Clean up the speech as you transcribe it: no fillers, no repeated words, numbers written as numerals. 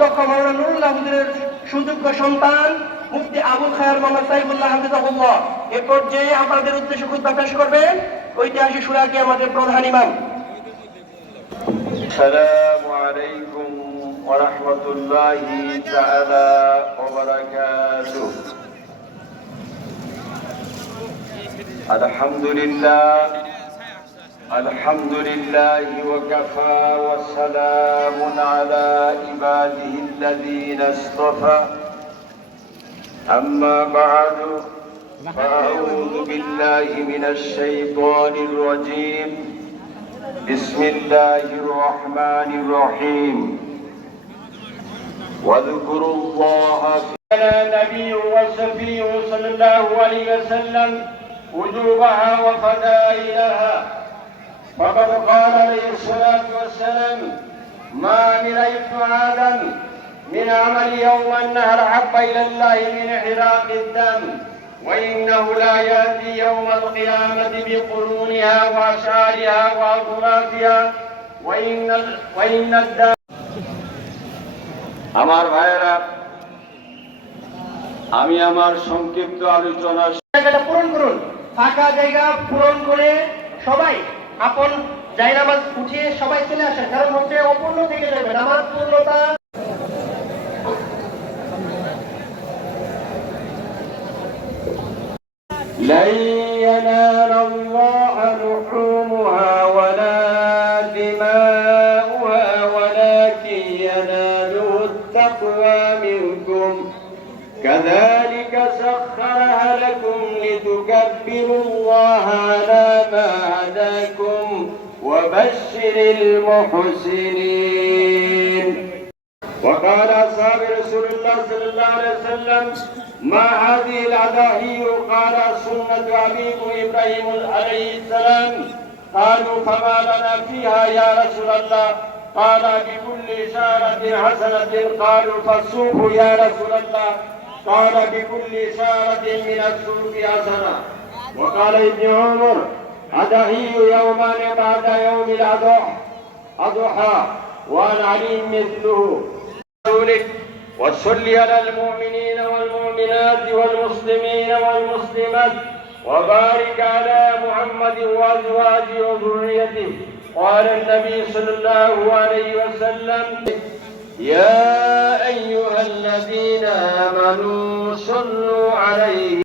অধ্যক্ষ মাওলানা নুরুল্লাহ হুজুরের সুযোগ্য সন্তান মুফতি আবুল খায়ের মোহাম্মদ সাইফুল্লাহ হাফিজাহুল্লাহ এ পর্যায়ে আপনাদের উদ্দেশ্যে খুতবা পেশ করবেন ঐতিহাসিক সুরাকি আমাদের প্রধান ইমাম। আসসালামু আলাইকুম ওয়া রাহমাতুল্লাহি তাআলা ওয়া বারাকাতুহু। আলহামদুলিল্লাহি ওয়া কাফা ওয়া সালামুন আলা ইবাদিহিল্লাযীনা ইসতাফা। আম্মা বা'দু ফাআউযু বিল্লাহি মিনাশ শাইতানির রাজীম। بسم الله الرحمن الرحيم. واذكروا الله فينا نبي وشفيع صلى الله عليه وسلم وجوبها وفضائلها. فقد قال عليه الصلاة والسلام: ما عملت آدم من عمل يوم النهر أحب إلى الله من حراق الدم، وإنه لا يأتي يوم القيامة بقرونها وأشعارها وأظلافها وإن الدم. আমার ভাইয়েরা, আমি আমার সংক্ষিপ্ত আলোচনা জায়গাটা পূরণ করুন, ফাঁকা জায়গা পূরণ করে সবাই আপন জায়নামাজ উঠিয়ে সবাই চলে আসেন, কারণ হচ্ছে অপূর্ণ থেকে যাবে নামাজ পূর্ণতা। لن ينال الله لحومها ولا دماؤها ولكن يناله التقوى منكم. كذلك سخرها لكم لتكبروا الله على ما هداكم وبشر المحسنين. وقال أصحاب رسول الله صلى الله عليه وسلم: ما هذه الأضاحي؟ قال: سنة أبيكم إبراهيم عليه السلام. قالوا: فما لنا فيها يا رسول الله؟ قال: بكل شارة حسنة. قالوا: فالسوق يا رسول الله؟ قال: بكل شارة من السوق حسنة. وقال ابن عمر: أضحي يومان بعد يوم الأضحى. وعن علي مثله. وصل على المؤمنين والمؤمنات والمسلمين والمسلمات وبارك على محمد وازواجه وذريته. قال النبي صلى الله عليه وسلم: يا ايها الذين امنوا صلوا عليه